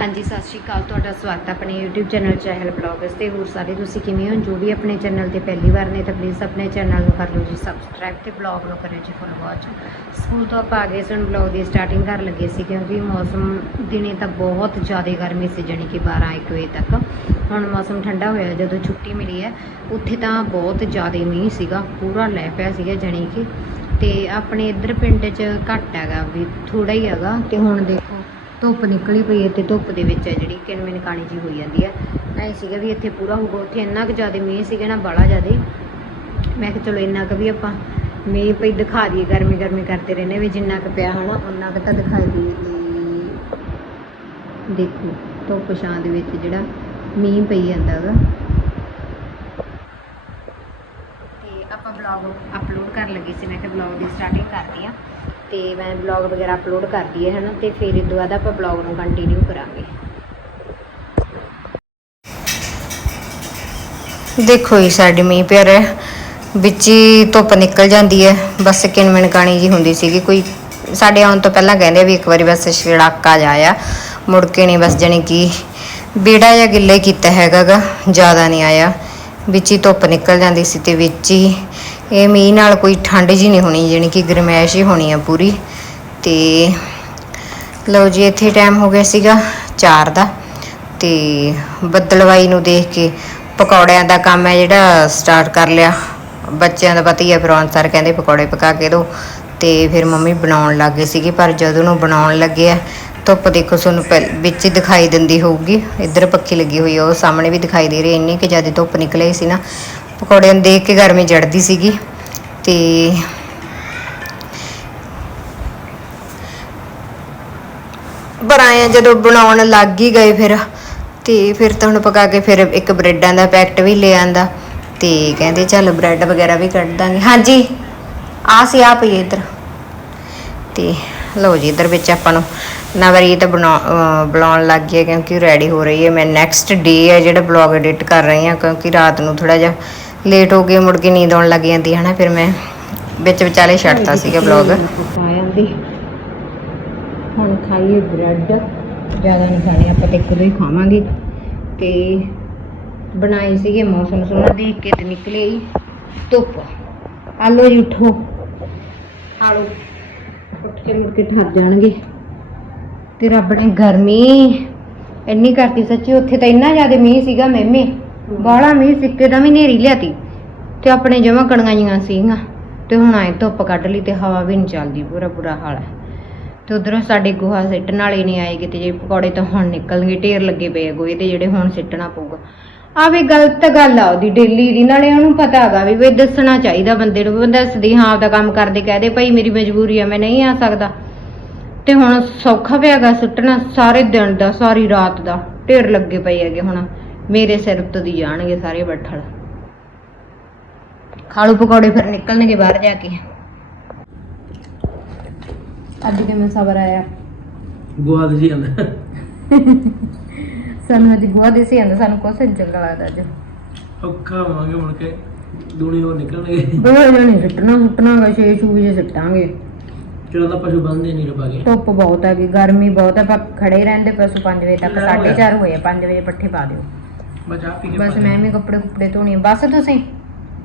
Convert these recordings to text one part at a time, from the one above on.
ਹਾਂਜੀ, ਸਤਿ ਸ਼੍ਰੀ ਅਕਾਲ। ਤੁਹਾਡਾ ਸਵਾਗਤ ਹੈ ਆਪਣੇ YouTube ਚੈਨਲ ਚਹਿਲ ਬਲੌਗਸ ਤੇ। ਹੋਰ ਸਾਰੇ ਤੁਸੀਂ ਕਿਵੇਂ ਹੋ? ਜੋ ਵੀ ਆਪਣੇ ਚੈਨਲ ਤੇ ਪਹਿਲੀ ਵਾਰ ਨੇ ਤਾਂ ਪਲੀਜ਼ ਆਪਣੇ ਚੈਨਲ ਨੂੰ ਕਰ ਲਓ ਜੀ ਸਬਸਕ੍ਰਾਈਬ ਤੇ ਬਲੌਗ ਨੂੰ ਕਰਿਓ ਜੀ ਫੁੱਲ ਵਾਚ ਸਕੂਲ ਤੋਂ ਆਪਾਂ ਆ ਗਏ ਸਨ ਬਲੌਗ ਦੀ ਸਟਾਰਟਿੰਗ ਕਰਨ ਲੱਗੇ ਸੀ ਕਿਉਂਕਿ ਮੌਸਮ ਦਿਨੇ ਤਾਂ ਬਹੁਤ ਜ਼ਿਆਦਾ ਗਰਮੀ ਸੀ, ਜਾਣੀ ਕਿ 12 1 ਵਜੇ ਤੱਕ। ਹੁਣ ਮੌਸਮ ਠੰਡਾ ਹੋਇਆ, ਜਦੋਂ ਛੁੱਟੀ ਮਿਲੀ ਹੈ, ਉੱਥੇ ਤਾਂ ਬਹੁਤ ਜ਼ਿਆਦਾ ਮੀਂਹ ਸੀਗਾ, ਪੂਰਾ ਲੈ ਪਿਆ ਸੀਗਾ ਜਾਣੀ ਕਿ। ਤੇ ਆਪਣੇ ਇੱਧਰ ਪਿੰਡ 'ਚ ਘੱਟ ਹੈਗਾ, ਵੀ ਥੋੜਾ ਹੀ ਹੈਗਾ। ਤੇ ਹੁਣ ਦੇਖੋ ਧੁੱਪ ਨਿਕਲੀ ਪਈ ਹੈ ਤੇ ਧੁੱਪ ਦੇ ਵਿੱਚ ਹੈ ਜਿਹੜੀ ਕਿਨਮਿਨ ਕਾਣੀ ਜੀ ਹੋਈ ਜਾਂਦੀ ਹੈ। ਐ ਸੀਗਾ ਵੀ ਇੱਥੇ ਪੂਰਾ ਹੋਊਗਾ, ਉੱਥੇ ਇੰਨਾ ਕੁ ਜ਼ਿਆਦਾ ਮੀਂਹ ਸੀਗਾ ਨਾ ਬੜਾ ਜ਼ਿਆਦਾ। ਮੈਂ ਕਿਹਾ ਚਲੋ ਇੰਨਾ ਕੁ ਵੀ ਆਪਾਂ ਮੀਂਹ ਪਈ ਦਿਖਾ ਦਈਏ, ਗਰਮੀ ਗਰਮੀ ਕਰਦੇ ਰਹਿੰਦੇ ਵੀ ਜਿੰਨਾ ਕੁ ਪਿਆ ਹਨਾ ਉਨਾ ਕੁ ਤਾਂ ਦਿਖਾਈ ਦਈਏ ਦੇਖੋ, ਧੁੱਪ ਛਾਂ ਦੇ ਵਿੱਚ ਜਿਹੜਾ ਮੀਂਹ ਪਈ ਜਾਂਦਾ ਗਾ ਤੇ ਆਪਾਂ ਬਲੌਗ ਅਪਲੋਡ ਕਰਨ ਲੱਗੇ ਸੀ, ਮੈਂ ਕਿਹਾ ਬਲੌਗ ਦੀ ਸਟਾਰਟਿੰਗ ਕਰਦੀ ਆ ਤੇ ਮੈਂ ਬਲੌਗ ਵਗੈਰਾ ਅਪਲੋਡ ਕਰਦੀ ਹੈ, ਹਨਾ? ਤੇ ਫਿਰ ਇਹ ਬਾਅਦ ਆਪਾਂ ਬਲੌਗ ਨੂੰ ਕੰਟੀਨਿਊ ਕਰਾਂਗੇ। ਦੇਖੋ ਜੀ, ਸਾਡੀ ਮੀਂਹ ਪਿਆ ਰਿਹਾ। ਵਿੱਚ ਹੀ ਧੁੱਪ ਨਿਕਲ ਜਾਂਦੀ ਹੈ। ਬਸ ਕਿਨਮਿਨ ਕਾਣੀ ਜੀ ਹੁੰਦੀ ਸੀਗੀ। ਕੋਈ ਸਾਡੇ ਆਉਣ ਤੋਂ ਪਹਿਲਾਂ ਕਹਿੰਦੇ ਵੀ ਇੱਕ ਵਾਰੀ ਬਸ ਛੜਾਕਾ ਜਾਇਆ। ਮੁੜ ਕੇ ਨਹੀਂ, ਬਸ ਜਾਣੀ ਕਿ ਬੇੜਾ ਜਾਂ ਗਿੱਲੇ ਕੀਤਾ ਹੈਗਾਗਾ ਜ਼ਿਆਦਾ ਨਹੀਂ ਆਇਆ। ਵਿੱਚ ਹੀ ਧੁੱਪ ਨਿਕਲ ਜਾਂਦੀ ਸੀ ਤੇ ਵਿੱਚ ਹੀ ਇਹ ਮੀਂਹ ਨਾਲ ਕੋਈ ਠੰਡ ਜੀ ਨਹੀਂ ਹੋਣੀ, ਜਾਣੀ ਕਿ ਗਰਮੈਸ਼ ਹੀ ਹੋਣੀ ਆ ਪੂਰੀ। ਤੇ ਲਓ ਜੀ, ਇੱਥੇ ਟਾਈਮ ਹੋ ਗਿਆ ਸੀਗਾ 4 ਦਾ। ਤੇ ਬੱਦਲਵਾਈ ਨੂੰ ਦੇਖ ਕੇ ਪਕੌੜਿਆਂ ਦਾ ਕੰਮ ਹੈ ਜਿਹੜਾ ਸਟਾਰਟ ਕਰ ਲਿਆ। ਬੱਚਿਆਂ ਦਾ ਪਤਾ ਹੀ ਹੈ ਫਿਰ ਅਨਸਰ ਕਹਿੰਦੇ ਪਕੌੜੇ ਪਕਾ ਕੇ ਦਿਓ ਤੇ ਫਿਰ ਮੰਮੀ ਬਣਾਉਣ ਲੱਗ ਗਏ ਸੀਗੇ, ਪਰ ਜਦੋਂ ਨੂੰ ਬਣਾਉਣ ਲੱਗੇ ਆ, ਧੁੱਪ ਦੇਖੋ ਤੁਹਾਨੂੰ ਪਹਿਲ- ਵਿੱਚ ਹੀ ਦਿਖਾਈ ਦਿੰਦੀ ਹੋਊਗੀ। ਇੱਧਰ ਪੱਖੀ ਲੱਗੀ ਹੋਈ ਆ, ਉਹ ਸਾਹਮਣੇ ਵੀ ਦਿਖਾਈ ਦੇ ਰਹੀ ਇੰਨੀ ਕਿ ਜ਼ਿਆਦਾ ਧੁੱਪ ਨਿਕਲੇ ਸੀ ਨਾ ਪਕੌੜਿਆਂ ਨੂੰ ਦੇਖ ਕੇ ਗਰਮੀ ਚੜਦੀ ਸੀਗੀ ਤੇ ਪਰ ਆਏ ਜਦੋਂ ਬਣਾਉਣ ਲੱਗ ਹੀ ਗਏ ਫਿਰ, ਤੇ ਫਿਰ ਤਾਂ ਹੁਣ ਪਕਾ ਕੇ ਫਿਰ ਇੱਕ ਬ੍ਰੈਡਾਂ ਦਾ ਪੈਕਟ ਵੀ ਲੈ ਆਂਦਾ ਤੇ ਕਹਿੰਦੇ ਚੱਲ ਬ੍ਰੈਡ ਵਗੈਰਾ ਵੀ ਕੱਢ ਦਾਂਗੇ। ਹਾਂਜੀ ਆ ਸੀ ਆ ਪਈ ਇੱਧਰ। ਤੇ ਲਓ ਜੀ, ਇੱਧਰ ਵਿੱਚ ਆਪਾਂ ਨੂੰ ਨਵਰੀਤ ਬਣਾ, ਅਹ ਬਣਾਉਣ ਲੱਗ ਗਈ ਕਿਉਂਕਿ ਰੈਡੀ ਹੋ ਰਹੀ ਹੈ ਮੈਂ ਨੈਕਸਟ ਡੇ ਹੈ ਜਿਹੜਾ ਬਲੌਗ ਐਡਿਟ ਕਰ ਰਹੀ ਹਾਂ ਕਿਉਂਕਿ ਰਾਤ ਨੂੰ ਥੋੜਾ ਜਿਹਾ ਲੇਟ ਹੋ ਗਈ ਮੁੜ ਕੇ ਨੀਂਦ ਆਉਣ ਲੱਗ ਜਾਂਦੀ ਹੈ ਨਾ ਫਿਰ ਮੈਂ ਵਿੱਚ ਵਿਚਾਲੇ ਛੱਡਤਾ ਸੀਗਾ ਬਲੌਗ ਹੁਣ ਖਾਈਏ ਬ੍ਰੈਡ ਜ਼ਿਆਦਾ ਨਹੀਂ ਖਾਣੇ ਆਪਾਂ ਤੇ ਇੱਕ ਦੋ ਹੀ ਖਾਵਾਂਗੇ। ਤੇ ਬਣਾਏ ਸੀਗੇ ਮੌਸਮ ਸੋਹਣਾ ਦੇਖ ਕੇ ਤੇ ਨਿਕਲੇ ਹੀ ਧੁੱਪ। ਆਲੋ ਜੀ ਉਠੋ। ਆਲੋ। ਉੱਠ ਕੇ ਮੁੜ ਕੇ ਠਰ ਜਾਣਗੇ। ਤੇ ਰੱਬ ਨੇ ਗਰਮੀ ਇੰਨੀ ਕਰਤੀ ਸੱਚੀ ਉੱਥੇ ਤਾਂ ਇੰਨਾ ਜ਼ਿਆਦਾ ਮੀਂਹ ਸੀਗਾ ਮੈਮੇ। ਬਾਹਲਾ ਮੀਂਹ, ਸਿੱਕੇ ਦਾ ਵੀ ਨੇਰੀ ਲਿਆਤੀ ਤੇ ਆਪਣੇ ਜਮਾ ਕਣਗਾਈਆਂ ਸੀਗੀਆਂ ਤੇ ਹੁਣ ਆਏ ਧੁੱਪ ਕੱਢ ਲਈ ਤੇ ਹਵਾ ਵੀ ਨਹੀਂ ਚੱਲਦੀ, ਪੂਰਾ ਬੁਰਾ ਹਾਲ ਹੈ। ਤੇ ਉਧਰੋਂ ਸਾਡੇ ਗੋਹਾ ਸਿੱਟਣ ਵਾਲੇ ਨਹੀਂ ਆਏ ਕਿਤੇ, ਜੇ ਪਕੌੜੇ ਤਾਂ ਹੁਣ ਨਿਕਲਣਗੇ ਢੇਰ ਲੱਗੇ ਪਏ ਆ ਗੋਹੇ ਦੇ ਜਿਹੜੇ ਹੁਣ ਸਿੱਟਣਾ ਪਊਗਾ। ਆ ਵੀ ਗਲਤ ਗੱਲ ਆ ਉਹਦੀ, ਡੇਲੀ ਦੀ, ਨਾਲੇ ਉਹਨੂੰ ਪਤਾ ਹੈਗਾ ਵੀ ਬਈ ਦੱਸਣਾ ਚਾਹੀਦਾ ਬੰਦੇ ਨੂੰ ਬੰਦਾ ਦੱਸਦੀ, ਹਾਂ ਆਪਦਾ ਕੰਮ ਕਰਦੇ ਕਹਦੇ ਭਾਈ ਮੇਰੀ ਮਜਬੂਰੀ ਆ, ਮੈਂ ਨਹੀਂ ਆ ਸਕਦਾ। ਤੇ ਹੁਣ ਸੌਖਾ ਪਿਆਗਾ ਸੁੱਟਣਾ, ਸਾਰੇ ਦਿਨ ਦਾ, ਸਾਰੀ ਰਾਤ ਦਾ, ਢੇਰ ਲੱਗੇ ਪਏ ਹੈਗੇ ਹੁਣ। ਮੇਰੇ ਸਿਰ ਉੱਤੇ ਦੀ ਜਾਣਗੇ ਸਾਰੇ ਬੱਠਲ। ਖਾਲੂ ਪਕੌੜੇ ਫਿਰ ਨਿਕਲਣਗੇ ਬਾਹਰ ਜਾ ਕੇ। ਅੱਜ ਕਿਵੇਂ ਸਬਰ ਆਇਆ? ਗੋਆ ਦੇ ਜੀ ਆਂਦਾ। ਸਾਨੂੰ ਅੱਜ ਗੋਆ ਦੇ ਸੀ ਆਂਦਾ ਸਾਨੂੰ ਕੁਛ ਚੰਗਾ ਲੱਗਦਾ ਅੱਜ। ਔਖਾ ਹੋਵਾਂਗੇ ਮੁੜ ਕੇ ਦੂਣੀ ਹੋ ਨਿਕਲਣਗੇ। ਦੋ ਜਣੇ ਸੁੱਟਣਾ ਸੁੱਟਣਾ ਗਾ ਛੇ ਛੂ ਵਜੇ ਸੁੱਟਾਂਗੇ। ਕਿਹੜਾ ਤਾਂ ਪਸ਼ੂ ਬੰਦੇ ਨਹੀਂ ਰਪਾਗੇ ਧੁੱਪ ਬਹੁਤ ਹੈਗੀ ਗਰਮੀ ਬਹੁਤ ਹੈ ਪਰ ਖੜੇ ਰਹਿੰਦੇ ਪਸ਼ੂ 5 ਵਜੇ ਤੱਕ 4:30 ਹੋਏ 5 ਵਜੇ ਪੱਠੇ ਪਾ ਦਿਓ। ਬਸ ਚਾਹ ਪੀ ਕੇ ਬਸ ਮੈਂ ਵੀ ਕੱਪੜੇ ਕੁੱਪੜੇ ਧੋਣੇ ਆ। ਬਸ ਤੁਸੀਂ?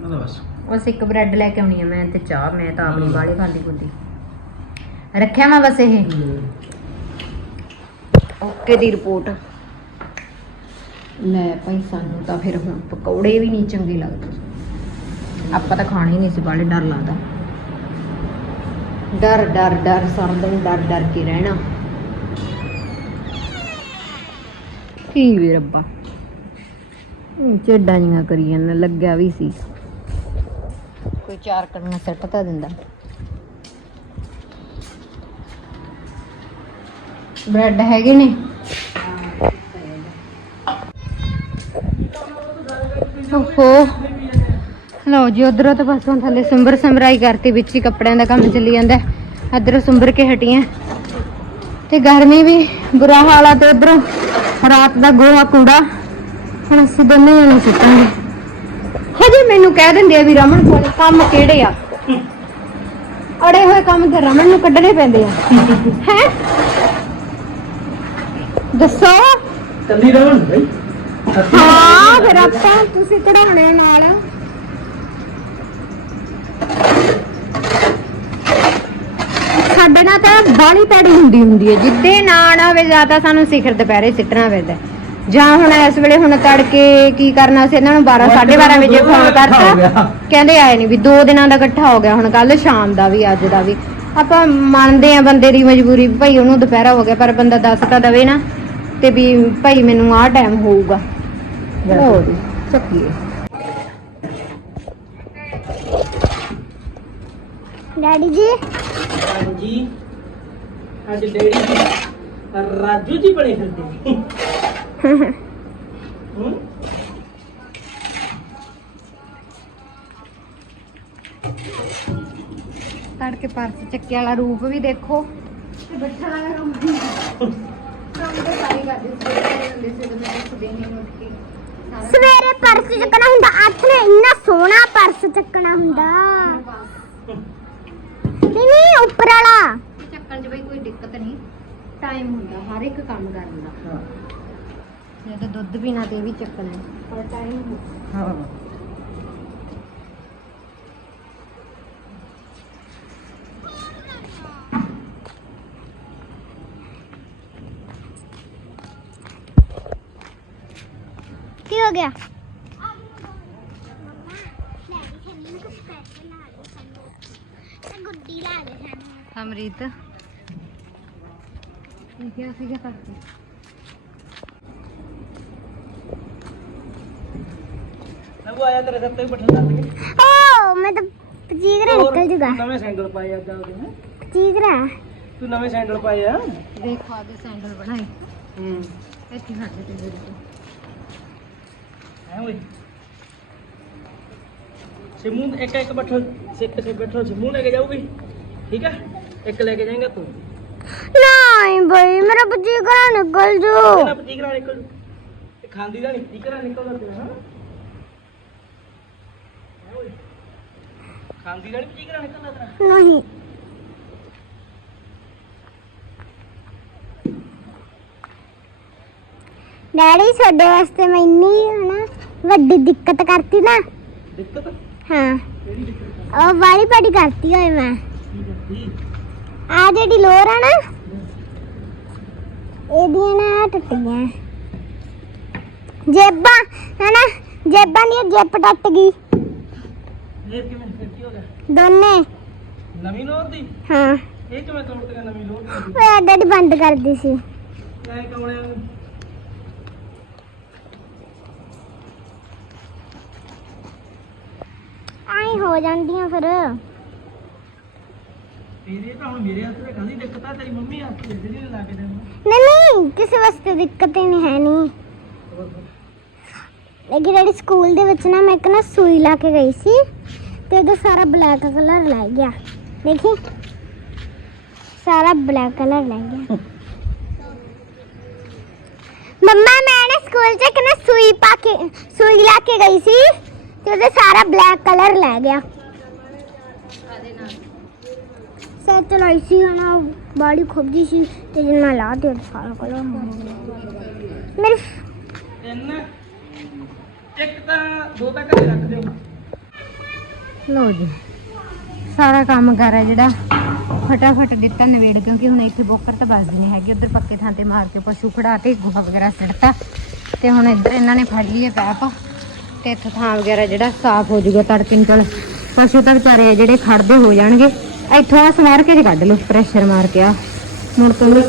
ਉਹਦਾ ਬਸ। ਬਸ ਇੱਕ ਬ੍ਰੈਡ ਲੈ ਕੇ ਆਉਣੀ ਆ। ਮੈਂ ਤੇ ਚਾਹ ਮੈਂ ਤਾਂ ਆਪਣੀ ਬਾਲੀ ਖਾਂਦੀ ਖੁੰਦੀ। ਰੱਖਿਆ ਮੈਂ ਬਸ ਇਹ? ਓਕੇ ਦੀ ਰਿਪੋਰਟ। ਲੈ ਭਾਈ ਸਾਨੂੰ ਤਾਂ ਫਿਰ ਹੁਣ ਪਕੌੜੇ ਵੀ ਨਹੀਂ ਚੰਗੇ ਲੱਗਦੇ। ਆਪਾਂ ਤਾਂ ਖਾਣੇ ਹੀ ਨਹੀਂ ਸੀ ਬਾਲੇ ਡਰ ਲੱਗਦਾ। ਡਰ ਡਰ ਡਰ ਸਾਰਾ ਦਿਨ ਡਰ ਡਰ ਕੇ ਰਹਿਣਾ। ਕੀ ਵੀ ਰੱਬਾ। ਚੇਡਾਂ ਜੀਆਂ ਕਰੀ ਜਾਂਦਾ, ਲੱਗਿਆ ਵੀ ਸੀ। ਕੋਈ ਚਾਰ ਕਣੀਆਂ ਸੱਟ ਤਾਂ ਦਿੰਦਾ। ਬ੍ਰੈਡ ਹੈਗੇ ਨੇ। ਓਹੋ। ਲਓ ਜੀ, ਉਧਰੋਂ ਤਾਂ ਬਸ ਹੁਣ ਥੱਲੇ ਸੁੰਬਰ ਸਮਰਾਈ ਕਰਤੀ, ਵਿੱਚ ਹੀ ਕੱਪੜਿਆਂ ਦਾ ਕੰਮ ਚੱਲੀ ਜਾਂਦਾ। ਇਧਰੋਂ ਸੁੰਬਰ ਕੇ ਹਟੀਆਂ। ਤੇ ਗਰਮੀ ਵੀ ਬੁਰਾ ਹਾਲ ਆ ਤੇ ਉਧਰੋਂ ਰਾਤ ਦਾ ਗੋਹਾ ਕੂੜਾ। ਹੁਣ ਅਸੀਂ ਦੋਨੇ ਜਣੇ ਸੁੱਟਾਂਗੇ। ਹਜੇ ਮੈਨੂੰ ਕਹਿ ਦਿੰਦੇ ਆ ਵੀ ਰਮਨ ਕੋਲ ਕੰਮ ਕਿਹੜੇ ਆ? ਅੜੇ ਹੋਏ ਕੰਮ ਤੇ ਰਮਨ ਨੂੰ ਕੱਢਣੇ ਪੈਂਦੇ ਆ। ਹੈ? ਦੱਸੋ? ਕੱਲੀ ਰਵਣ ਬਈ। ਹਾਂ ਫਿਰ ਆਪਾਂ ਤੁਸੀਂ ਕਢਾਉਣੇ ਨਾਲ। ਸਾਡੇ ਨਾਲ ਤਾਂ ਬਾਲੀ ਪੈੜੀ ਹੁੰਦੀ ਹੁੰਦੀ ਹੈ। ਜਿੱਦੇ ਨਾਣ ਆਵੇ ਜ਼ਿਆਦਾ ਸਾਨੂੰ ਸਿਖਰ ਦੁਪਹਿਰੇ ਸਿੱਟਣਾ ਪੈਂਦਾ। ਜਾਂ ਹੁਣ ਇਸ ਵੇਲੇ ਹੁਣ ਤੜਕੇ ਕੀ ਕਰਨਾ ਸੀ ਇਹਨਾਂ ਨੂੰ 12 12:30 ਵਜੇ ਫੋਨ ਕਰਤਾ। ਕਹਿੰਦੇ ਆਏ ਨਹੀਂ ਵੀ ਦੋ ਦਿਨਾਂ ਦਾ ਇਕੱਠਾ ਹੋ ਗਿਆ ਹੁਣ ਕੱਲ ਸ਼ਾਮ ਦਾ ਵੀ ਅੱਜ ਦਾ ਵੀ। ਆਪਾਂ ਮੰਨਦੇ ਆ ਬੰਦੇ ਦੀ ਮਜਬੂਰੀ ਵੀ ਭਾਈ ਉਹਨੂੰ ਦੁਪਹਿਰਾ ਹੋ ਗਿਆ ਪਰ ਬੰਦਾ ਦੱਸ ਤਾਂ ਦਵੇ ਨਾ ਤੇ ਵੀ ਭਾਈ ਮੈਨੂੰ ਆਹ ਟਾਈਮ ਹੋਊਗਾ। ਚੱਕੀਏ। ਡੈਡੀ ਜੀ? ਹਾਂਜੀ। ਅੱਜ ਡੈਡੀ ਜੀ ਰਾਜੂ ਜੀ ਬਣੇ ਫਿਰਦੇ ਹੂੰ? ਤੜਕੇ ਪਰਸ ਚੱਕੇ ਵਾਲਾ ਰੂਪ ਵੀ ਦੇਖੋ। ਤੇ ਬੱਠਾ ਵਾਲਾ ਰੂਪ ਵੀ ਕੰਮ ਤੇ ਸਾਰੀ ਕਰਦੇ ਸਵੇਰੇ ਹੁੰਦੇ ਸੀ ਜਦੋਂ ਮੈਂ ਸੁਬੇ ਨਹੀਂ ਉੱਠ ਕੇ। ਸਾਰਾ ਸਵੇਰੇ ਪਰਸ ਚੱਕਣਾ ਹੁੰਦਾ ਅੱਠ ਨੇ ਇੰਨਾ ਸੋਹਣਾ ਪਰਸ ਚੱਕਣਾ ਹੁੰਦਾ। ਨਹੀਂ ਨਹੀਂ ਉੱਪਰ ਵਾਲਾ। ਚੱਕਣ 'ਚ ਬਈ ਕੋਈ ਦਿੱਕਤ ਨਹੀਂ। ਟਾਈਮ ਹੁੰਦਾ ਹਰ ਇੱਕ ਕੰਮ ਕਰਨ ਦਾ। ਹਾਂ। ਜੇ ਤਾਂ ਦੁੱਧ ਪੀਣਾ ਤੇ ਇਹ ਵੀ ਚੱਕਣਾ ਹੈ, ਪਰ ਟਾਈਮ ਹਾਂ। ਕੀ ਹੋ ਗਿਆ? ਅਮਰੀਤ? ਇਹ ਕੀ ਸੀਗਾ ਕਰਤੀ ਨਵੂ ਆਇਆ ਤੇਰੇ ਸੱਤੇ ਬੱਠਲ ਲੱਗ ਗਏ ਓ ਮੈਂ ਤਾਂ ਪਜੀਗਰਾ ਨਿਕਲ ਜੂਗਾ ਨਵੇਂ ਸੈਂਡਲ ਪਾਏ ਅੱਜ ਉਹਦੇ ਹੈਂ? ਪਜੀਗਰਾ ਤੂੰ ਨਵੇਂ ਸੈਂਡਲ ਪਾਏ ਆ ਦੇਖੋ ਆਦੇ ਸੈਂਡਲ ਬਣਾਏ ਹੂੰ ਇੱਥੇ ਸਾਡੇ ਤੇ ਦੇ ਦਿੱਤੇ ਹੈ ਓਏ ਸਿਮੂ ਇੱਕ ਇੱਕ ਬੱਠਲ ਸਿੱਕ ਸੇ ਬੱਠਲ ਸਿਮੂ ਲੈ ਕੇ ਜਾਊਗੀ ਠੀਕ ਹੈ ਇੱਕ ਲੈ ਕੇ ਜਾਏਗਾ ਤੂੰ ਨਹੀਂ ਬਈ ਮੇਰਾ ਪਜੀਗਰਾ ਨਿਕਲ ਜੂ ਤੇਰਾ ਪਤੀਕਰਾ ਨਿਕਲ ਜੂ। ਤੇ ਖਾਂਦੀ ਦਾ ਨਹੀਂ ਪਤੀਕਰਾ ਨਿਕਲਦਾ ਤੇਰਾ ਹਾਂ। ਹੈ ਓਏ। ਖਾਂਦੀ ਦਾ ਨਹੀਂ ਪਤੀਕਰਾ ਨਿਕਲਦਾ ਤੇਰਾ ਨਹੀਂ। ਡੈਡੀ ਤੁਹਾਡੇ ਵਾਸਤੇ ਮੈਂ ਇੰਨੀ ਹਨਾ ਵੱਡੀ ਦਿੱਕਤ ਕਰਤੀ ਨਾ। ਦਿੱਕਤ? ਹਾਂ। ਕਿਹੜੀ ਦਿੱਕਤ? ਉਹ ਵਾਲੀ ਪਾੜੀ ਕਰਤੀ ਹੋਏ ਮੈਂ। ਕੀ ਕਰਦੀ ਆ ਜਿਹੜੀ ਲੋਰ ਆ ਨਾ ਇਹਦੀਆਂ ਨਾ ਟੁੱਟੀਆਂ। ਜੇਬਾਂ ਹਨਾ ਜੇਬਾਂ ਦੀ ਜੇਬ ਟੁੱਟ ਗਈ। ਇਹ ਕਿਵੇਂ ਫਿਰ ਕੀ ਹੋ ਗਿਆ? ਦੋਨੇ। ਨਵੀਂ ਲੋਰ ਦੀ? ਹਾਂ। ਇਹ ਕਿਵੇਂ ਤੋੜ ਤੇ ਨਵੀਂ ਲੋਰ ਦੀ? ਉਹ ਡੈਡੀ ਬੰਦ ਕਰਦੀ ਸੀ। ਐ ਆਈ ਹੋ ਜਾਂਦੀਆਂ ਫਿਰ। ਤੇਰੇ ਤਾਂ ਹੁਣ ਮੇਰੇ ਹੱਥ ਤੇ ਕਾਹਦੀ ਦਿੱਕਤ ਆ ਤੇਰੀ ਮੰਮੀ ਹੱਥ ਤੇ ਜਿਹੜੀ ਲਾ ਕੇ ਦੇਣਾ। ਨਹੀਂ ਨਹੀਂ ਕਿਸੇ ਵਾਸਤੇ ਦਿੱਕਤ ਹੀ ਨਹੀਂ ਹੈ ਨਹੀਂ ਲੇਕਿਨ ਡੈਡੀ ਸਕੂਲ ਦੇ ਵਿੱਚ ਨਾ ਮੈਂ ਇੱਕ ਨਾ ਸੂਈ ਲਾ ਕੇ ਗਈ ਸੀ ਤੇ ਉਹਦਾ ਸਾਰਾ ਬਲੈਕ ਕਲਰ ਲੈ ਗਿਆ। ਦੇਖੀ? ਸਾਰਾ ਬਲੈਕ ਕਲਰ ਲੈ ਗਿਆ। ਮੰਮਾ ਮੈਂ ਨਾ ਸਕੂਲ 'ਚ ਇੱਕ ਨਾ ਸੂਈ ਪਾ ਕੇ ਸੂਈ ਲਾ ਕੇ ਗਈ ਸੀ ਤੇ ਉਹਦਾ ਸਾਰਾ ਬਲੈਕ ਕਲਰ ਲੈ ਗਿਆ। ਸੱਚ ਚਲਾਈ ਸੀ ਹਨਾ ਬਾੜੀ ਖੁੱਬਦੀ ਸੀ ਤੇ ਮੈਂ ਲਾ ਤੇ ਸਾਰਾ ਹੋ ਗਿਆ ਮੇਰੇ ਤਿੰਨ ਇੱਕ ਤਾਂ ਦੋ ਤਾਂ ਘਰੇ ਰੱਖ ਦਿਓ। ਲਓ ਜੀ ਸਾਰਾ ਕੰਮ ਕਰ ਹੈ ਜਿਹੜਾ। ਫਟਾਫਟ ਦਿੱਤਾ ਨਵੇੜ ਕਿਉਂਕਿ ਹੁਣ ਇੱਥੇ ਬੋਕਰ ਤਾਂ ਵੱਜਦੀ ਨਹੀਂ ਹੈਗੀ। ਉਧਰ ਪੱਕੇ ਥਾਂ ਤੇ ਮਾਰ ਕੇ ਪਸ਼ੂ ਖੜਾ ਕੇ ਗੋਹਾ ਵਗੈਰਾ ਸਿੱਟਤਾ। ਤੇ ਹੁਣ ਇੱਧਰ ਇਹਨਾਂ ਨੇ ਫੜ ਲਈਏ ਪੈਪ। ਤੇ ਇੱਥੇ ਥਾਂ ਵਗੈਰਾ ਜਿਹੜਾ ਸਾਫ਼ ਹੋ ਜਾਊਗਾ ਤੜਕੇ ਪਸ਼ੂ ਤਾਂ ਵਿਚਾਰੇ ਜਿਹੜੇ ਖੜਦੇ ਹੋ ਜਾਣਗੇ। ਇੱਥੋਂ ਆ ਸਮਾਰ ਕੇ ਜੇ ਕੱਢ ਲਓ ਪ੍ਰੈਸ਼ਰ ਮਾਰ ਕੇ ਆ ਮੁੜ ਤੋਂ ਦੇ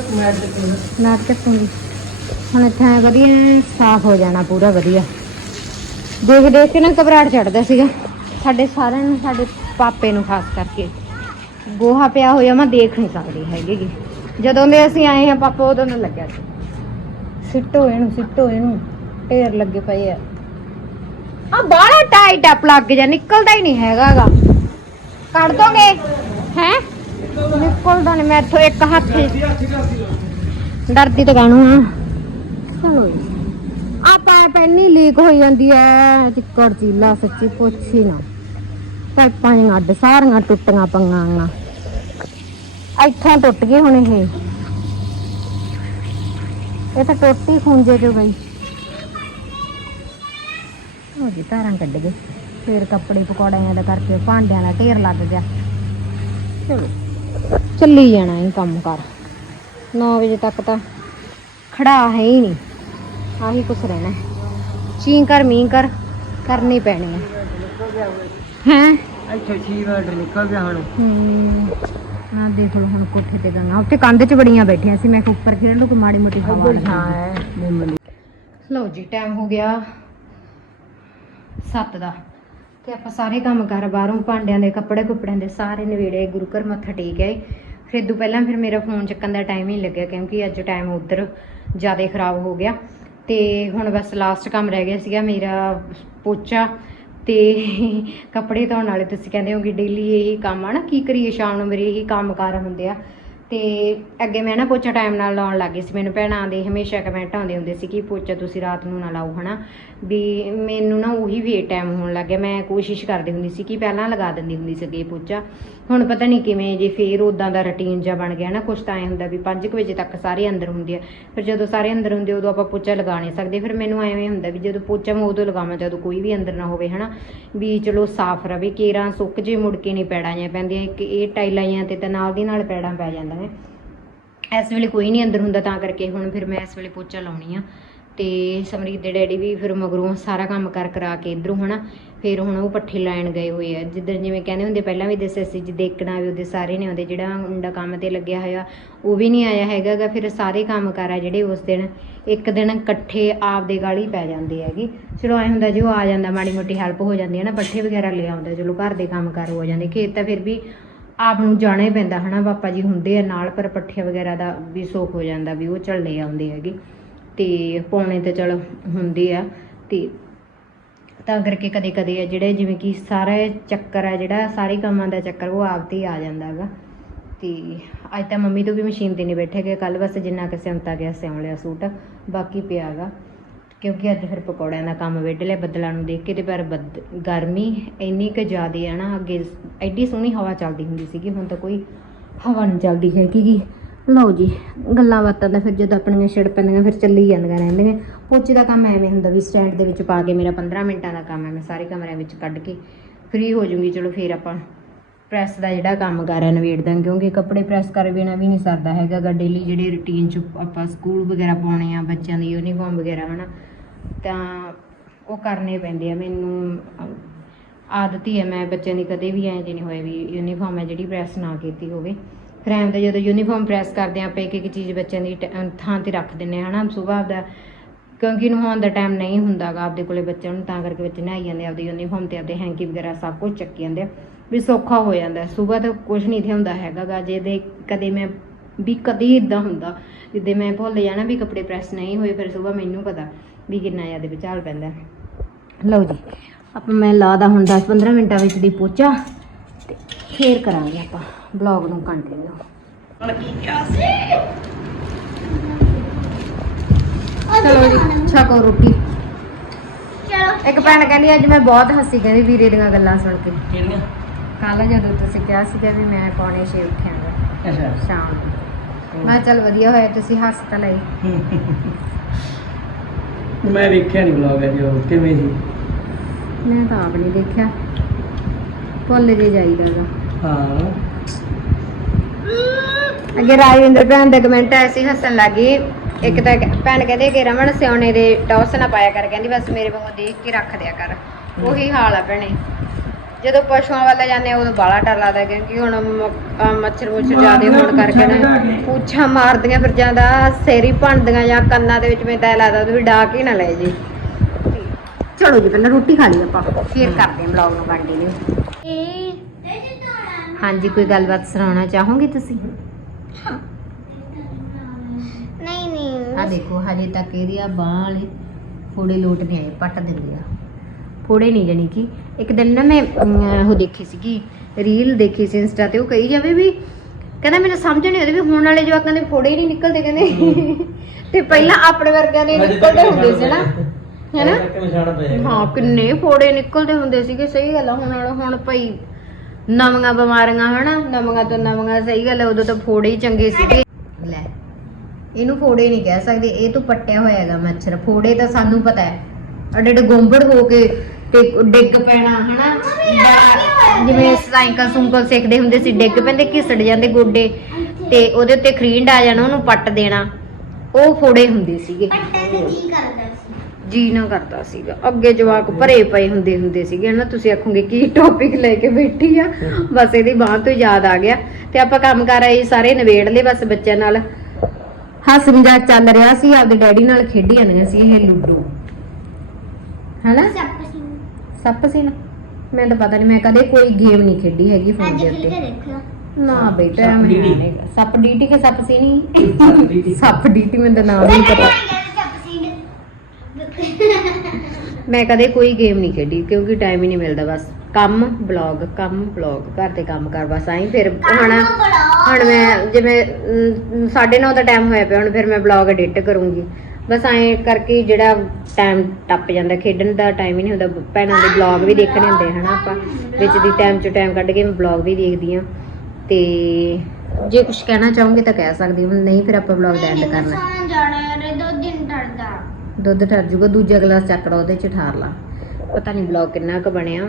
ਨਾਟ ਚੱਕੂਗੀ ਹੁਣ ਇੱਥੇ ਐਂ ਵਧੀਆ ਸਾਫ਼ ਹੋ ਜਾਣਾ ਪੂਰਾ ਵਧੀਆ। ਦੇਖ ਦੇਖ ਕੇ ਨਾ ਘਬਰਾਹਟ ਚੜਦਾ ਸੀਗਾ। ਸਾਡੇ ਸਾਰਿਆਂ ਨੂੰ ਸਾਡੇ ਪਾਪੇ ਨੂੰ ਖਾਸ ਕਰਕੇ। ਗੋਹਾ ਪਿਆ ਹੋਇਆ ਮੈਂ ਦੇਖ ਨਹੀਂ ਸਕਦੀ ਹੈਗੀ ਗੀ। ਜਦੋਂ ਦੇ ਅਸੀਂ ਆਏ ਹਾਂ ਪਾਪਾ ਉਦੋਂ ਨੂੰ ਲੱਗਿਆ ਸੀ। ਸਿੱਟੋ ਇਹਨੂੰ ਸਿੱਟੋ ਇਹਨੂੰ ਢੇਰ ਲੱਗੇ ਪਏ ਆ। ਆ ਬਾਹਲਾ ਟਾਈਟ ਆ ਪਲੱਗ ਜਾਂ ਨਿਕਲਦਾ ਹੀ ਨਹੀਂ ਹੈਗਾਗਾ। ਕੱਢ ਦੋਗੇ? ਹੈ? ਨਿਕਲਦਾ ਨਹੀਂ ਮੈਂ ਇੱਥੋਂ ਇੱਕ ਹੱਥ ਡਰਦੀ ਤਾਂ ਕਾਹਨੂੰ ਆ? ਚਲੋ ਆ ਪਾਈਪ ਇੰਨੀ ਲੀਕ ਹੋਈ ਜਾਂਦੀ ਐ, ਚਿੱਕੜ ਚੀਲਾ, ਸੱਚੀ ਪੁੱਛੀ ਨਾ। ਪਾਈਪਾਂ ਦੀਆਂ ਅੱਡ, ਸਾਰੀਆਂ ਟੁੱਟੀਆਂ ਪੰਗਾਂ ਆਂ ਇੱਥੋਂ ਟੁੱਟ ਗਈ ਹੁਣ ਇਹ। ਇਹ ਤਾਂ ਟੋਟੀ ਖੁੰਝੇ ਚੋਂ ਗਈ। ਉਹ ਜੀ ਤਾਰਾਂ ਕੱਢ ਗਏ। ਫੇਰ ਕੱਪੜੇ ਪਕੌੜਿਆਂ ਦਾ ਕਰਕੇ ਭਾਂਡਿਆਂ ਦਾ ਢੇਰ ਲੱਗ ਗਿਆ। ਚਲੋ ਚੱਲੀ ਜਾਣਾ ਇਹ ਕੰਮ ਕਰ। 9 ਵਜੇ ਤੱਕ ਤਾਂ ਖੜਾ ਹੈ ਹੀ ਨਹੀਂ ਆਹੀ ਕੁਛ ਰਹਿਣਾ। ਚੀਂ ਕਰ ਮੀਂਹ ਕਰ ਕਰਨੀ ਪੈਣੀ ਹੈ ਹੈ? ਇੱਥੇ 6 ਮਿੰਟ ਨਿਕਲ ਗਿਆ ਹੁਣ। ਹੂੰ ਨਾ ਦੇਖ ਲਓ ਹੁਣ ਕੋਠੇ ਤੇ ਗੰਗਾ। ਉੱਥੇ ਕੰਧ 'ਚ ਬੜੀਆਂ ਬੈਠੀਆਂ ਸੀ ਮੈਂ ਕਿਹਾ ਉੱਪਰ ਖੇਡ ਲਓ ਕਿ ਮਾੜੀ ਮੋਟੀ ਹਵਾ ਲੱਗੇ ਲਓ ਜੀ ਟਾਈਮ ਹੋ ਗਿਆ 7 ਦਾ। ਤੇ ਆਪਾਂ ਸਾਰੇ ਕੰਮ ਕਾਰ ਬਾਹਰੋਂ ਭਾਂਡਿਆਂ ਦੇ, ਕੱਪੜੇ ਕੁਪੜਿਆਂ ਦੇ ਸਾਰੇ ਨਵੇੜੇ ਗੁਰੂ ਘਰ ਮੱਥਾ ਟੇਕ ਆਏ। ਫਿਰ ਇਦੋਂ ਪਹਿਲਾਂ ਫਿਰ ਮੇਰਾ ਫੋਨ ਚੱਕਣ ਦਾ ਟਾਈਮ ਹੀ ਲੱਗਿਆ ਕਿਉਂਕਿ ਅੱਜ ਟਾਈਮ ਉਧਰ ਜ਼ਿਆਦਾ ਖਰਾਬ ਹੋ ਗਿਆ। ਤੇ ਹੁਣ ਬਸ ਲਾਸਟ ਕੰਮ ਰਹਿ ਗਿਆ ਸੀਗਾ ਮੇਰਾ ਪੋਚਾ ਤੇ ਕੱਪੜੇ ਧੋਣ ਵਾਲੇ। ਤੁਸੀਂ ਕਹਿੰਦੇ ਹੋਗੇ ਡੇਲੀ ਇਹੀ ਕੰਮ ਆ ਨਾ, ਕੀ ਕਰੀਏ ਸ਼ਾਮ ਨੂੰ ਮੇਰੇ ਇਹੀ ਕੰਮ ਕਾਰ ਹੁੰਦੇ ਆ। ਤੇ ਅੱਗੇ ਮੈਂ ਨਾ ਪੋਚਾ ਟਾਈਮ ਨਾਲ ਲਾਉਣ ਲੱਗੀ ਸੀ। ਮੈਨੂੰ ਭੈਣਾਂ ਦੇ ਹਮੇਸ਼ਾ ਕਮੈਂਟ ਆਉਂਦੇ ਹੁੰਦੇ ਸੀ ਕਿ ਪੋਚਾ ਤੁਸੀਂ ਰਾਤ ਨੂੰ ਨਾ ਲਾਓ, ਹਨਾ? ਵੀ ਮੈਨੂੰ ਨਾ ਉਹੀ ਵੀ ਟਾਈਮ ਹੋਣ ਲੱਗ ਗਿਆ। ਮੈਂ ਕੋਸ਼ਿਸ਼ ਕਰਦੀ ਹੁੰਦੀ ਸੀ ਕਿ ਪਹਿਲਾਂ ਲਗਾ ਦਿੰਦੀ ਹੁੰਦੀ ਸੀ ਇਹ ਪੋਚਾ। ਹੁਣ ਪਤਾ ਨਹੀਂ ਕਿਵੇਂ, ਜੇ ਫੇਰ ਉਦਾਂ ਦਾ ਰੁਟੀਨ ਜਿਹਾ ਬਣ ਗਿਆ ਨਾ, ਕੁਛ ਤਾਂ ਐ ਹੁੰਦਾ ਵੀ 5 ਵਜੇ ਤੱਕ ਸਾਰੇ ਅੰਦਰ ਹੁੰਦੇ ਆ। ਫਿਰ ਜਦੋਂ ਸਾਰੇ ਅੰਦਰ ਹੁੰਦੇ ਉਦੋਂ ਆਪਾਂ ਪੋਚਾ ਲਗਾ ਨਹੀਂ ਸਕਦੇ। ਫਿਰ ਮੈਨੂੰ ਐਵੇਂ ਹੁੰਦਾ ਵੀ ਜਦੋਂ ਪੋਚਾ ਮੈਂ ਉਦੋਂ ਲਗਾਵਾਂ, ਜਦੋਂ ਕੋਈ ਵੀ ਅੰਦਰ ਨਾ ਹੋਵੇ, ਹਨਾ? ਵੀ ਚਲੋ ਸਾਫ਼ ਰਵੇ, ਕੇਰਾਂ ਸੁੱਕ ਜੇ ਮੁੜ ਕੇ ਨਹੀਂ ਪੈੜਾਂ ਜਾਂ ਪੈਂਦੀਆਂ, ਇੱਕ ਇਹ ਟਾਈਲਾਂ ਜਾਂ ਤੇ ਤਾਂ ਨਾਲ ਦੀ ਨਾਲ ਪੈੜਾਂ ਪੈ ਜਾਂਦੀਆਂ। ਇਸ ਵੇਲੇ ਕੋਈ ਨਹੀਂ ਅੰਦਰ ਹੁੰਦਾ, ਤਾਂ ਕਰਕੇ ਹੁਣ ਫਿਰ ਮੈਂ ਇਸ ਵੇਲੇ ਪੋਚਾ ਲਾਉਣੀ ਆ। ਤੇ ਸਮਰੀਤ ਦੇ ਡੈਡੀ ਵੀ ਫਿਰ ਮਗਰੋਂ ਸਾਰਾ ਕੰਮ ਕਰ ਕਰਾ ਕੇ ਇਧਰੋਂ ਹਨਾ, ਫਿਰ ਹੁਣ ਉਹ ਪੱਠੇ ਲੈਣ ਗਏ ਹੋਏ ਆ। ਜਿੱਦਣ ਜਿਵੇਂ ਕਹਿੰਦੇ ਹੁੰਦੇ, ਪਹਿਲਾਂ ਵੀ ਦੱਸਿਆ ਸੀ ਜੇ ਦੇਖਣਾ ਵੀ ਉਹਦੇ ਸਾਰੇ ਨੇ ਆਉਂਦੇ ਜਿਹੜਾ ਮੁੰਡਾ ਕੰਮ ਤੇ ਲੱਗਿਆ ਹੋਇਆ, ਉਹ ਵੀ ਨਹੀਂ ਆਇਆ ਹੈਗਾ ਫਿਰ ਸਾਰੇ ਕੰਮ ਕਾਰ ਆ ਜਿਹੜੇ ਉਸ ਦਿਨ, ਇੱਕ ਦਿਨ ਇਕੱਠੇ ਆਪਦੇ ਗਾਲੀ ਪੈ ਜਾਂਦੇ ਹੈਗੇ। ਚਲੋ ਐ ਹੁੰਦਾ ਜੇ ਉਹ ਆ ਜਾਂਦਾ, ਮਾੜੀ ਮੋਟੀ ਹੈਲਪ ਹੋ ਜਾਂਦੀ ਹੈ ਨਾ, ਪੱਠੇ ਵਗੈਰਾ ਲੈ ਆਉਂਦਾ, ਚਲੋ ਘਰ ਦੇ ਕੰਮ ਕਾਰ ਹੋ ਜਾਂਦੇ, ਖੇਤ ਤਾਂ ਫਿਰ ਵੀ ਆਪ ਨੂੰ ਜਾਣਾ ਹੀ ਪੈਂਦਾ, ਹਨਾ? ਪਾਪਾ ਜੀ ਹੁੰਦੇ ਆ ਨਾਲ, ਪਰ ਪੱਠਿਆਂ ਵਗੈਰਾ ਦਾ ਵੀ ਸੋਖ ਹੋ ਜਾਂਦਾ ਵੀ ਉਹ ਝੱਲੇ ਆਉਂਦੇ ਹੈਗੇ। ਤੇ ਪੌਣੇ ਤੇ ਚਲ ਹੁੰਦੇ ਆ। ਤੇ ਤਾਂ ਕਰਕੇ ਕਦੇ ਕਦੇ ਆ ਜਿਹੜੇ ਜਿਵੇਂ ਕਿ ਸਾਰਾ ਚੱਕਰ ਆ, ਜਿਹੜਾ ਸਾਰੇ ਕੰਮਾਂ ਦਾ ਚੱਕਰ, ਉਹ ਆਪ ਤੇ ਹੀ ਆ ਜਾਂਦਾ ਹੈਗਾ। ਤੇ ਅੱਜ ਤਾਂ ਮੰਮੀ ਤੋਂ ਵੀ ਮਸ਼ੀਨ ਤੇ ਨਹੀਂ ਬੈਠੇ ਗਏ ਕੱਲ ਬਸ ਜਿੰਨਾ ਕਿ ਸਿਉਂਤਾ ਗਿਆ ਸਿਉਂ ਲਿਆ ਸੂਟ, ਬਾਕੀ ਪਿਆ ਗਾ ਕਿਉਂਕਿ ਅੱਜ ਫਿਰ ਪਕੌੜਿਆਂ ਦਾ ਕੰਮ ਵਿੱਢ ਲਿਆ ਬੱਦਲਾਂ ਨੂੰ ਦੇਖ ਕੇ ਤੇ ਪਰ ਬੱਦ- ਗਰਮੀ ਇੰਨੀ ਕੁ ਜ਼ਿਆਦੀ ਹੈ ਨਾ, ਅੱਗੇ ਐਡੀ ਸੋਹਣੀ ਹਵਾ ਚੱਲਦੀ ਹੁੰਦੀ ਸੀਗੀ, ਹੁਣ ਤਾਂ ਕੋਈ ਹਵਾ ਨਹੀਂ ਚੱਲਦੀ ਹੈਗੀ ਗੀ। ਲਓ ਜੀ, ਗੱਲਾਂ ਬਾਤਾਂ ਦਾ ਫਿਰ ਜਦੋਂ ਆਪਣੀਆਂ ਛਿੜ ਪੈਂਦੀਆਂ, ਫਿਰ ਚੱਲੀ ਜਾਂਦੀਆਂ ਰਹਿੰਦੀਆਂ। ਪੋਚੇ ਦਾ ਕੰਮ ਐਵੇਂ ਹੁੰਦਾ ਵੀ ਸਟੈਂਡ ਦੇ ਵਿੱਚ ਪਾ ਕੇ ਮੇਰਾ 15 ਮਿੰਟਾਂ ਦਾ ਕੰਮ ਹੈ, ਮੈਂ ਸਾਰੇ ਕਮਰਿਆਂ ਵਿੱਚ ਕੱਢ ਕੇ ਫ੍ਰੀ ਹੋ ਜੂੰਗੀ ਚਲੋ ਫਿਰ ਆਪਾਂ ਪ੍ਰੈਸ ਦਾ ਜਿਹੜਾ ਕੰਮ ਕਰ ਰਿਹਾ ਨਵੇੜ ਦਾਂ ਕਿਉਂਕਿ ਕੱਪੜੇ ਪ੍ਰੈਸ ਕਰ ਬਿਨਾ ਵੀ ਨਹੀਂ ਸਰਦਾ ਹੈਗਾ ਗਾ। ਡੇਲੀ ਜਿਹੜੇ ਰੁਟੀਨ ਚ ਆਪਾਂ ਸਕੂਲ ਵਗੈਰਾ ਪਾਉਣੇ ਆ, ਬੱਚਿਆਂ ਦੀ ਯੂਨੀਫਾਰਮ ਵਗੈਰਾ, ਹਨਾ। ਤਾਂ ਉਹ ਕਰਨੇ ਪੈਂਦੇ ਆ। ਮੈਨੂੰ ਆਦਤ ਹੀ ਹੈ ਮੈਂ ਬੱਚਿਆਂ ਦੀ ਕਦੇ ਵੀ ਐਂ ਜੀ ਨਹੀਂ ਹੋਏ ਵੀ ਯੂਨੀਫਾਰਮ ਹੈ ਜਿਹੜੀ ਪ੍ਰੈਸ ਨਾ ਕੀਤੀ ਹੋਵੇ। ਫਿਰ ਐਂ ਜਦੋਂ ਯੂਨੀਫਾਰਮ ਪ੍ਰੈਸ ਕਰਦੇ ਆ ਆਪਾਂ ਇੱਕ ਇੱਕ ਚੀਜ਼ ਬੱਚਿਆਂ ਦੀ ਟ- ਥਾਂ ਤੇ ਰੱਖ ਦਿੰਨੇ ਆ ਹਨਾ। ਸੁਬਾਹ ਦਾ ਕਿਉਂਕਿ ਨਹਾਉਣ ਦਾ ਟਾਈਮ ਨਹੀਂ ਹੁੰਦਾਗਾ ਆਪਦੇ ਕੋਲੇ ਬੱਚਿਆਂ ਨੂੰ ਤਾਂ ਕਰਕੇ ਬੱਚੇ ਨਹਾਈ ਜਾਂਦੇ ਆ, ਆਪਦੀ ਯੂਨੀਫਾਰਮ ਤੇ ਆਪਦੇ ਹੈਂਕੀ ਵਗੈਰਾ ਸਭ ਕੁਝ ਚੱਕੀ ਜਾਂਦੇ ਆ। ਵੀ ਸੌਖਾ ਹੋ ਜਾਂਦਾ। ਸਵੇਰ ਤਾਂ ਕੁਝ ਨਹੀਂ ਇੱਥੇ ਹੁੰਦਾ ਹੈਗਾਗਾ ਜੇ ਦੇ ਕਦੇ ਮੈਂ ਵੀ ਕਦੇ ਇਦਾਂ ਹੁੰਦਾ। ਜਿੱਦੇ ਮੈਂ ਭੁੱਲ ਜਾਣਾ ਵੀ ਕੱਪੜੇ ਪ੍ਰੈਸ ਨਹੀਂ ਹੋਏ ਫਿਰ ਸਵੇਰ ਮੈਨੂੰ ਪਤਾ ਵੀ ਕਿੰਨਾ ਜ਼ਿਆਦਾ ਵਿਚਾਲ ਪੈਂਦਾ। ਲਓ ਜੀ ਆਪਾਂ ਮੈਂ ਲਾਦਾ ਹੁਣ 10-15 ਮਿੰਟਾਂ ਵਿੱਚ ਦੀ ਪੋਚਾ ਤੇ ਫੇਰ ਕਰਾਂਗੇ ਆਪਾਂ ਬਲੌਗ ਨੂੰ ਕੰਟੀਨਿਊ ਚਲੋ ਜੀ ਛਕੋ ਰੋਟੀ। ਚਲੋ। ਇੱਕ ਭੈਣ ਕਹਿੰਦੀ ਅੱਜ ਮੈਂ ਬਹੁਤ ਹੱਸੀ ਕਹਿੰਦੀ ਵੀਰੇ ਦੀਆਂ ਗੱਲਾਂ ਸੁਣ ਕੇ। ਕਿਹੜੀਆਂ? ਕੱਲ ਜਦੋਂ ਤੁਸੀਂ ਕਿਹਾ ਸੀਗਾ ਵੀ ਮੈਂ ਪੌਣੇ ਛੇ ਉੱਠਿਆਗਾ। ਅੱਛਾ। ਸ਼ਾਮ ਨੂੰ। ਮੈਂ ਚੱਲ ਵਧੀਆ ਹੋਇਆ ਤੁਸੀਂ ਹੱਸ ਤਾਂ ਲਈ ਮੈਂ ਵੇਖਿਆ ਨਹੀਂ ਬਲੌਗ ਅਜੇ ਉਹ ਕਿਵੇਂ ਸੀ? ਮੈਂ ਤਾਂ ਆਪ ਨਹੀਂ ਦੇਖਿਆ। ਭੁੱਲ ਜੇ ਜਾਈਦਾਗਾ ਹਾਂ। ਅੱਗੇ ਰਾਜਵਿੰਦਰ ਭੈਣ ਦੇ ਕਮੈਂਟ ਆਏ ਸੀ ਹੱਸਣ ਲੱਗੀ। ਇੱਕ ਤਾਂ ਕ- ਭੈਣ ਕਹਿੰਦੇ ਕਿ ਰਮਨ ਸਿਉਣੇ ਦੇ ਟੌਸ ਨਾ ਪਾਇਆ ਕਰ ਕਹਿੰਦੀ ਬਸ ਮੇਰੇ ਵਾਂਗੂ ਦੇਖ ਕੇ ਰੱਖ ਦਿਆ ਕਰ। ਉਹੀ ਹਾਲ ਆ ਭੈਣੇ। ਜਦੋਂ ਪਸ਼ੂਆਂ ਵੱਲ ਜਾਂਦੇ ਆ ਉਦੋਂ ਬਾਲਾ ਡਰ ਲੱਗਦਾ ਕਿਉਂਕਿ ਹੁਣ ਮ- ਮੱਛਰ ਮੁੱਛਰ ਜ਼ਿਆਦੇ ਹੋਣ ਕਰਕੇ ਨਾ ਪੂਛਾਂ ਮਾਰਦੀਆਂ ਫਿਰ ਜਾਂਦਾ ਸੇਰੀ ਭੰਨਦੀਆਂ ਜਾਂ ਕੰਨਾਂ ਦੇ ਵਿੱਚ ਮੈਨੂੰ ਤਾਂ ਐਂ ਲੱਗਦਾ ਵੀ ਡਾਕ ਹੀ ਨਾ ਲੈ ਜੇ। ਚਲੋ ਜੀ ਪਹਿਲਾਂ ਰੋਟੀ ਖਾ ਲਈ ਆਪਾਂ। ਫੇਰ ਕਰਦੇ ਹਾਂ ਬਲੌਗ ਨੂੰ ਕੰਟੀਨਿਊ ਹਾਂਜੀ ਕੋਈ ਗੱਲਬਾਤ ਸੁਣਾਉਣਾ ਚਾਹੋਗੇ ਤੁਸੀਂ? ਨਹੀਂ ਨਹੀਂ ਆ ਦੇਖੋ ਹਜੇ ਤੱਕ ਇਹਦੀ ਆ ਬਾਂਹ ਵਾਲੇ ਫੋੜੇ ਲੋਟ ਨਹੀਂ ਆਏ ਪੱਟ ਦਿੰਦੇ ਆ। ਫੋੜੇ ਨਹੀਂ ਜਾਣੀ ਕਿ। ਇੱਕ ਦਿਨ ਨਾ ਮੈਂ ਉਹ ਦੇਖੀ ਸੀਗੀ ਰੀਲ ਦੇਖੀ ਸੀ ਇੰਸਟਾ ਤੇ ਉਹ ਕਹੀ ਜਾਵੇ ਵੀ ਕਹਿੰਦਾ ਮੈਨੂੰ ਸਮਝ ਨਹੀਂ ਆਉਂਦੀ ਵੀ ਹੁਣ ਵਾਲੇ ਜਵਾਕਾਂ ਦੇ ਫੋੜੇ ਹੀ ਨਹੀਂ ਨਿਕਲਦੇ ਕਹਿੰਦੇ। ਤੇ ਪਹਿਲਾਂ ਆਪਣੇ ਵਰਗਿਆਂ ਦੇ ਨਿਕਲਦੇ ਹੁੰਦੇ ਸੀ ਨਾ। ਹੈਨਾ? ਹਾਂ ਕਿੰਨੇ ਫੋੜੇ ਨਿਕਲਦੇ ਹੁੰਦੇ ਸੀਗੇ ਸਹੀ ਗੱਲ ਆ ਹੁਣ ਵਾਲਾ ਹੁਣ ਭਈ ਨਵੀਆਂ ਬਿਮਾਰੀਆਂ ਹਨਾ? ਨਵੀਆਂ ਤੋਂ ਨਵੀਆਂ ਸਹੀ ਗੱਲ ਆ ਉਦੋਂ ਤਾਂ ਫੋੜੇ ਹੀ ਚੰਗੇ ਸੀਗੇ। ਲੈ ਇਹਨੂੰ ਫੋੜੇ ਨਹੀਂ ਕਹਿ ਸਕਦੇ ਇਹ ਤੋਂ ਪੱਟਿਆ ਹੋਇਆ ਹੈਗਾ ਮੱਛਰ ਫੋੜੇ ਤਾਂ ਸਾਨੂੰ ਪਤਾ ਹੈ। ਅਡੇ ਅਡੇ ਗੋਂਬੜ ਹੋ ਕੇ ਤੇ ਡਿੱਗ ਪੈਣਾ ਹਨਾ? ਜਾਂ ਜਿਵੇਂ ਸਾਈਕਲ ਸੁੰਕਲ ਸਿੱਖਦੇ ਹੁੰਦੇ ਸੀ ਡਿੱਗ ਪੈਂਦੇ ਘਿਸੜ ਜਾਂਦੇ ਗੋਡੇ। ਤੇ ਉਹਦੇ ਉੱਤੇ ਖਰੀਂਡ ਆ ਜਾਣਾ ਉਹਨੂੰ ਪੱਟ ਦੇਣਾ। ਉਹ ਫੋੜੇ ਹੁੰਦੇ ਸੀਗੇ। ਜੀ ਨਾ ਕਰਦਾ ਸੀਗਾ। ਅੱਗੇ ਜਵਾਕ ਭਰੇ ਪਏ ਹੁੰਦੇ ਹੁੰਦੇ ਸੀਗੇ ਨਾ ਤੁਸੀਂ ਆਖੋਗੇ ਕੀ ਟੌਪਿਕ ਲੈ ਕੇ ਬੈਠੀ ਆ? ਬਸ ਇਹਦੀ ਬਾਂਹ ਤੋਂ ਯਾਦ ਆ ਗਿਆ। ਤੇ ਆਪਾਂ ਕੰਮ ਕਰ ਆਏ ਸਾਰੇ ਨਵੇੜ ਲਏ ਬਸ ਬੱਚਿਆਂ ਨਾਲ। ਹੱਸ ਮਜ਼ਾਕ ਚੱਲ ਰਿਹਾ ਸੀ ਆਪਦੇ ਡੈਡੀ ਨਾਲ ਖੇਡੀ ਜਾਂਦੀਆਂ ਸੀ ਇਹ ਲੂਡੋ। ਹੈਨਾ? ਸੱਪ ਸੀ ਸੱਪ ਸੀ ਨਾ ਮੈਨੂੰ ਤਾਂ ਪਤਾ ਨਹੀਂ ਮੈਂ ਕਦੇ ਕੋਈ ਗੇਮ ਨਹੀਂ ਖੇਡੀ ਹੈਗੀ ਫੋਨ ਅੱਜ ਦੇ ਖੇਲ ਕੇ ਉੱਤੇ ਦੇਖਿਓ। ਨਾ ਬੇਟਾ ਸੱਪ ਮੈਂ। ਨਹੀਂ ਸੱਪ ਡੀਟੀ ਕੇ ਸੱਪ ਸੀ ਨਹੀਂ ਸੱਪ ਡੀਟੀ। ਸੱਪ ਡੀਟੀ ਮੈਨੂੰ ਤਾਂ ਨਾਮ ਨਹੀਂ ਪਤਾ। ਸੱਪ ਮੈਂ ਕਦੇ ਕੋਈ ਗੇਮ ਨਹੀਂ ਖੇਡੀ ਕਿਉਂਕਿ ਟਾਈਮ ਹੀ ਨਹੀਂ ਮਿਲਦਾ ਬਸ। ਕੰਮ ਬਲੌਗ ਕੰਮ ਬਲੌਗ ਘਰ ਦੇ ਕੰਮ ਕਰ ਬਸ ਆਈ ਫਿਰ ਹੁਣ ਹੁਣ ਮੈਂ ਜਿਵੇਂ 9:30 ਦਾ ਟਾਈਮ ਹੋਇਆ ਪਿਆ ਹੁਣ ਫਿਰ ਮੈਂ ਬਲੌਗ ਐਡਿਟ ਕਰੂੰਗੀ। ਬਸ ਐਂ ਕਰਕੇ ਜਿਹੜਾ ਟਾਈਮ ਟੱਪ ਜਾਂਦਾ ਖੇਡਣ ਦਾ ਟਾਈਮ ਹੀ ਨਹੀਂ ਹੁੰਦਾ। ਭੈਣਾਂ ਦੇ ਬਲੌਗ ਵੀ ਦੇਖਣੇ ਹੁੰਦੇ ਹਨਾ ਆਪਾਂ। ਵਿੱਚ ਦੀ ਟਾਈਮ ਚ ਟਾਈਮ ਕੱਢ ਕੇ ਮੈਂ ਬਲੌਗ ਵੀ ਦੇਖਦੀ ਆ ਤੇ ਜੇ ਕੁਝ ਕਹਿਣਾ ਚਾਹੋਗੇ ਤਾਂ ਕਹਿ ਸਕਦੀ ਹਾਂ ਨਹੀਂ ਫਿਰ ਆਪਾਂ ਬਲੌਗ ਦਾ ਐਂਡ ਕਰਨਾ। ਜਾਣਾ ਯਾਰ ਦੋ ਦਿਨ ਟਰਦਾ ਦੁੱਧ ਠਰ ਜੂਗਾ ਦੂਜਾ ਗਲਾਸ ਚੱਕੜਾ ਉਹਦੇ ਚ ਠਾਰ ਲਾ। ਪਤਾ ਨਹੀਂ ਬਲੌਗ ਕਿੰਨਾ ਕੁ ਬਣਿਆ।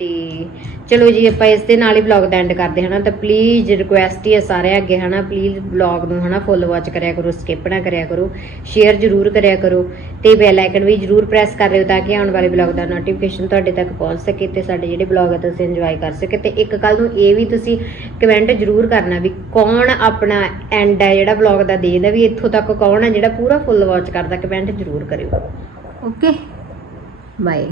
ਤੇ ਚਲੋ ਜੀ ਆਪਾਂ ਇਸ ਦੇ ਨਾਲ ਹੀ ਬਲੌਗ ਦਾ ਐਂਡ ਕਰਦੇ ਹਨਾ ਤਾਂ ਪਲੀਜ਼ ਰਿਕੁਐਸਟ ਹੀ ਹੈ ਸਾਰੇ ਅੱਗੇ ਹਨਾ ਪਲੀਜ਼ ਬਲੌਗ ਨੂੰ ਹਨਾ ਫੁੱਲ ਵਾਚ ਕਰਿਆ ਕਰੋ ਸਕਿਪ ਨਾ ਕਰਿਆ ਕਰੋ ਸ਼ੇਅਰ ਜ਼ਰੂਰ ਕਰਿਆ ਕਰੋ ਤੇ ਬੈਲ ਆਈਕਨ ਵੀ ਜ਼ਰੂਰ ਪ੍ਰੈਸ ਕਰ ਲਿਓ ਤਾਂ ਕਿ ਆਉਣ ਵਾਲੇ ਬਲੌਗ ਦਾ ਨੋਟੀਫਿਕੇਸ਼ਨ ਤੁਹਾਡੇ ਤੱਕ ਪਹੁੰਚ ਸਕੇ ਤੇ ਸਾਡੇ ਜਿਹੜੇ ਬਲੌਗ ਆ ਤੁਸੀਂ ਇੰਜੋਏ ਕਰ ਸਕੇ। ਤੇ ਇੱਕ ਕੱਲ ਨੂੰ ਇਹ ਵੀ ਤੁਸੀਂ ਕਮੈਂਟ ਜ਼ਰੂਰ ਕਰਨਾ ਵੀ ਕੌਣ ਆਪਣਾ ਐਂਡ ਹੈ ਜਿਹੜਾ ਬਲੌਗ ਦਾ ਦੇਖਦਾ ਵੀ ਇੱਥੋਂ ਤੱਕ ਕੌਣ ਹੈ ਜਿਹੜਾ ਪੂਰਾ ਫੁੱਲ ਵਾਚ ਕਰਦਾ ਕਮੈਂਟ ਜ਼ਰੂਰ ਕਰਿਓ। Okay bye